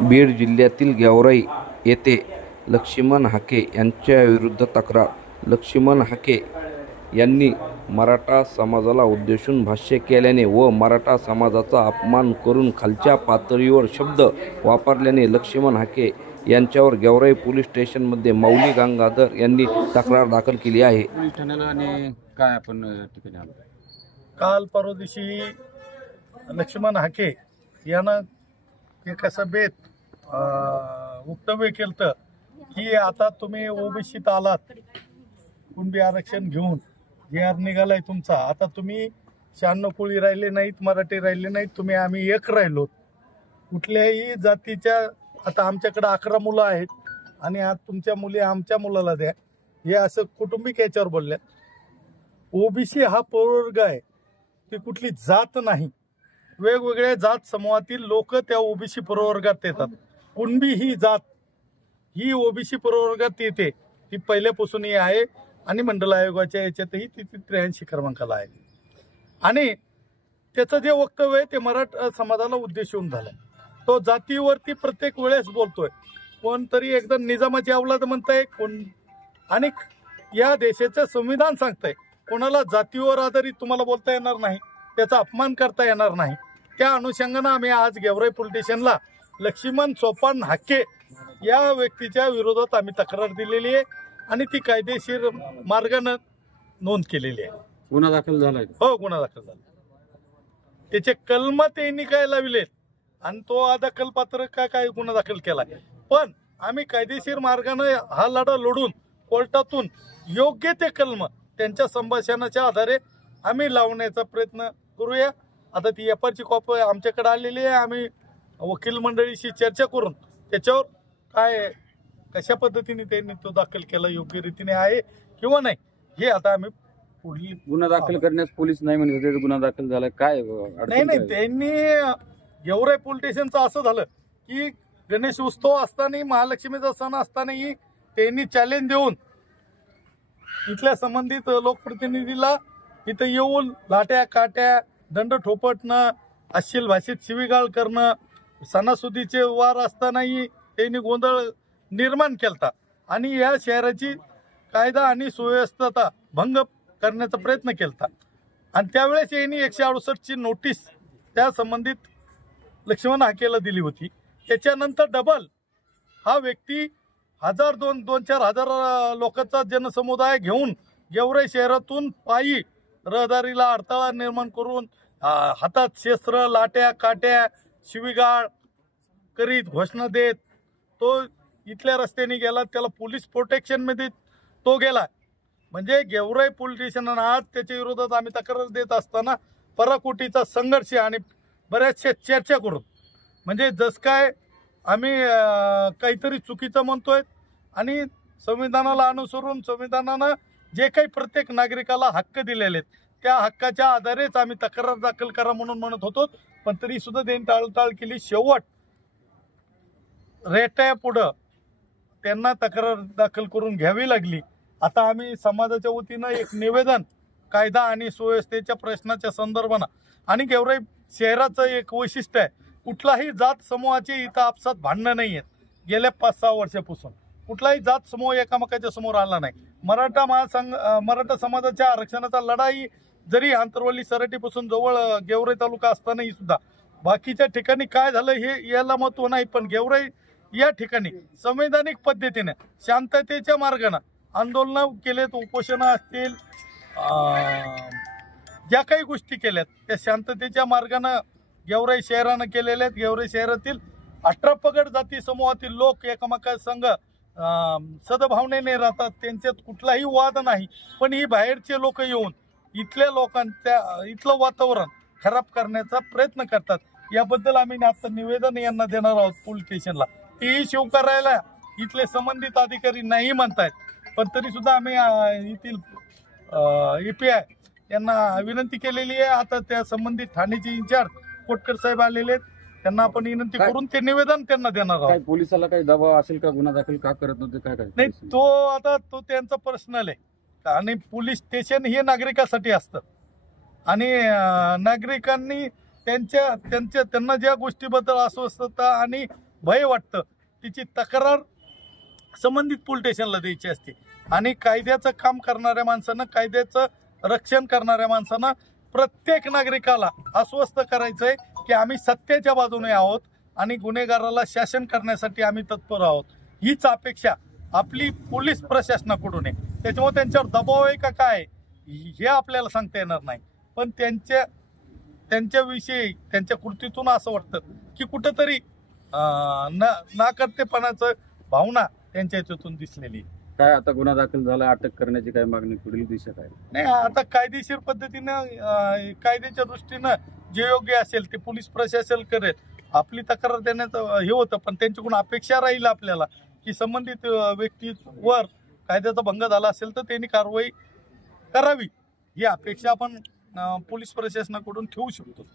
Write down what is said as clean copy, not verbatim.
बीड जिल्ह्यातील गेवराई येथे लक्ष्मण हाके यांच्याविरुद्ध तक्रार. लक्ष्मण हाके यांनी मराठा समाजाला उद्देशून भाष्य केल्याने व मराठा समाजाचा अपमान करून खालच्या पातळीवर शब्द वापरल्याने लक्ष्मण हाके यांच्यावर गेवराई पोलीस स्टेशनमध्ये माऊली गंगाधर यांनी तक्रार दाखल केली आहे. पोलीस ठाण्याला आणि काय आपण ठिकाणी आलो. काल परवा दिवशी लक्ष्मण हाके यानं एका सभेत वक्तव्य केलं की आता तुम्ही ओबीसीत आलात, कुणबी आरक्षण घेऊन GR निघालाय तुमचा, आता तुम्ही 96 कोळी राहिले नाहीत, मराठी राहिले नाहीत, तुम्ही आम्ही एक राहिलो. कुठल्याही जातीच्या आता आमच्याकडे 11 मुलं आहेत आणि आज तुमच्या मुली आमच्या मुलाला द्या, हे असं कुटुंबिक याच्यावर बोलल्यात. ओबीसी हा प्रवर्ग आहे, ती कुठली जात नाही. वेगवेगळ्या जात समूहातील लोक त्या ओबीसी प्रवर्गात येतात. कुणबी ही जात ही ओबीसी प्रवर्गात येते, ती पहिल्यापासूनही आहे आणि मंडल आयोगाच्या याच्यातही ती 83 क्रमांकाला आहे. आणि त्याचं जे वक्तव्य आहे ते मराठा समाजाला उद्देशून झालं. तो जातीवरती प्रत्येक वेळेस बोलतोय. कोणतरी एकदा निजामाची अवलाद म्हणताय, कोण आणि या देशाचं संविधान सांगताय कोणाला जातीवर आधारित तुम्हाला बोलता येणार नाही, त्याचा अपमान करता येणार नाही. त्या अनुषंगानं आम्ही आज गेवराई पोलीस स्टेशनला लक्ष्मण सोपान हाके या व्यक्तीच्या विरोधात आम्ही तक्रार दिलेली आहे आणि ती कायदेशीर मार्गानं नोंद केलेली आहे. गुन्हा दाखल झालाय? हो, गुन्हा दाखल झाला. त्याचे कलम त्यांनी काय लावलेत आणि तो अदखलपात्र काय गुन्हा दाखल केलाय. पण आम्ही कायदेशीर मार्गाने हा लढा लढून कोर्टातून योग्य ते कलम त्यांच्या संभाषणाच्या आधारे आम्ही लावण्याचा प्रयत्न करूया. आता ती FR ची कॉपी आमच्याकडे आलेली आहे. आम्ही वकील मंडळीशी चर्चा करून त्याच्यावर काय कशा पद्धतीने त्यांनी तो दाखल केला योग्य रीतीने आहे किंवा नाही हे आता आम्ही पुढील गुन्हा दाखल करण्यास पोलीस नाही म्हणत, गुन्हा दाखल झाला काय? नाही, त्यांनी गेवराई पोलीस स्टेशनचं असं झालं की गणेश उत्सव असताना महालक्ष्मीचा सण असतानाही त्यांनी चॅलेंज देऊन इथल्या संबंधित लोकप्रतिनिधीला इथं येऊन लाट्या काट्या दंड ठोपटणं, अश्लील भाषेत शिवीगाळ करणं, सणासुदीचे वार असतानाही त्यांनी गोंधळ निर्माण केलता आणि या शहराची कायदा आणि सुव्यवस्था भंग करण्याचा प्रयत्न केलता. आणि त्यावेळेस यांनी 168 ची नोटीस त्या संबंधित लक्ष्मण हाकेला दिली होती. त्याच्यानंतर डबल हा व्यक्ती 2,000-4,000 लोकांचा जनसमुदाय घेऊन गेवराई शहरातून पायी रहदारीला अडथळा निर्माण करून हातात शस्त्र, लाट्या काट्या, शिवीगाळ करीत घोषणा देत तो इथल्या रस्त्याने गेला. त्याला पोलीस प्रोटेक्शनमध्ये तो गेला. म्हणजे गेवराई पोलीस स्टेशननं आज त्याच्या विरोधात आम्ही तक्रार देत असताना पराकोटीचा संघर्ष आणि बऱ्याचशा चर्चा करून म्हणजे जस काय आम्ही काहीतरी चुकीचं म्हणतोय आणि संविधानाला अनुसरून संविधानानं जे काही प्रत्येक नागरिकाला हक्क दिलेले आहेत त्या हक्काच्या आधारेच आम्ही तक्रार दाखल करा म्हणून म्हणत होतो. पण तरी सुद्धा त्यांनी टाळाटाळ केली. शेवट रेट्या पुढं त्यांना तक्रार दाखल करून घ्यावी लागली. आता आम्ही समाजाच्या वतीनं एक निवेदन कायदा आणि सुव्यवस्थेच्या प्रश्नाच्या संदर्भानं आणि गेवराई शहराचं एक वैशिष्ट्य आहे, कुठलाही जात समूहाचे इथं आपसात भांडणं नाही आहेत. गेल्या 5-6 वर्षापासून कुठलाही जात समूह एकामेकाच्या समोर आला नाही. मराठा समाजाच्या आरक्षणाचा लढाई जरी आंतरवली सराटीपासून जवळ गेवराई तालुका असतानाही सुद्धा बाकीच्या ठिकाणी काय झालं हे याला महत्व नाही. पण गेवराई या ठिकाणी संवैधानिक पद्धतीने शांततेच्या मार्गाने आंदोलनं केलेत, उपोषणं असतील, ज्या काही गोष्टी केल्यात त्या शांततेच्या मार्गाने गेवराई शहरानं केलेल्या आहेत. गेवराई शहरातील 18 पगड जाती समूहातील लोक एकमेकांसंग सद्भावनेने राहतात, त्यांच्यात कुठलाही वाद नाही. पण ही बाहेरचे लोक येऊन इथल्या लोकांच्या इथलं वातावरण खराब करण्याचा प्रयत्न करतात. याबद्दल आम्ही आता निवेदन यांना देणार आहोत पोलीस स्टेशनला. तेही शिव करायला इथले संबंधित अधिकारी नाही म्हणतायत. पण तरी सुद्धा आम्ही येथील EPI यांना विनंती केलेली आहे. आता त्या संबंधित ठाण्याचे इंचार्ज कोटकर साहेब आलेले आहेत, त्यांना आपण विनंती करून ते निवेदन त्यांना देणार आहोत. पोलिसाला काही दबाव असेल का? गुन्हा दाखल का करत नव्हते? काय नाही, तो त्यांचा पर्सनल आहे. आणि पोलीस स्टेशन हे नागरिकासाठी असतं आणि नागरिकांनी त्यांना ज्या गोष्टीबद्दल अस्वस्थता आणि भय वाटतं तिची तक्रार संबंधित पोलीस स्टेशनला द्यायची असते आणि कायद्याचं काम करणाऱ्या माणसानं, कायद्याचं रक्षण करणाऱ्या माणसानं प्रत्येक नागरिकाला आश्वस्त करायचंय की आम्ही सत्याच्या बाजूने आहोत आणि गुन्हेगाराला शासन करण्यासाठी आम्ही तत्पर आहोत. हीच अपेक्षा आपली पोलीस प्रशासनाकडून आहे. त्याच्यामुळे त्यांच्यावर दबाव आहे का काय हे आपल्याला सांगता येणार नाही, पण त्यांच्याविषयी त्यांच्या कृतीतून असं वाटतं की कुठंतरी नाकर्तेपणाचं भावना त्यांच्या याच्यातून दिसलेली. काय आता गुन्हा दाखल झाला, अटक करण्याची काय मागणी पुढील दिशा काय? नाही, आता कायदेशीर पद्धतीनं कायद्याच्या दृष्टीनं जे योग्य असेल ते पोलीस प्रशासन करेल. आपली तक्रार देण्याचं हे होतं, पण त्यांच्याकडून अपेक्षा राहील आपल्याला की संबंधित व्यक्तीवर कायद्याचा भंग झाला असेल तर त्यांनी कारवाई करावी, ही अपेक्षा आपण पोलीस प्रशासनाकडून ठेवू शकतो.